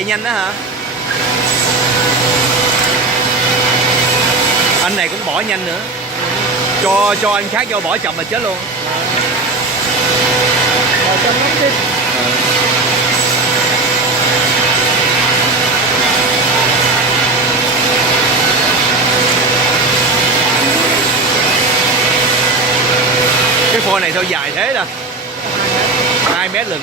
chạy nhanh đó hả? Anh này cũng bỏ nhanh nữa. Cho anh khác vô bỏ chậm là chết luôn. Bỏ chậm lắm đi. Cái phôi này sao dài thế ta? 2 mét lận.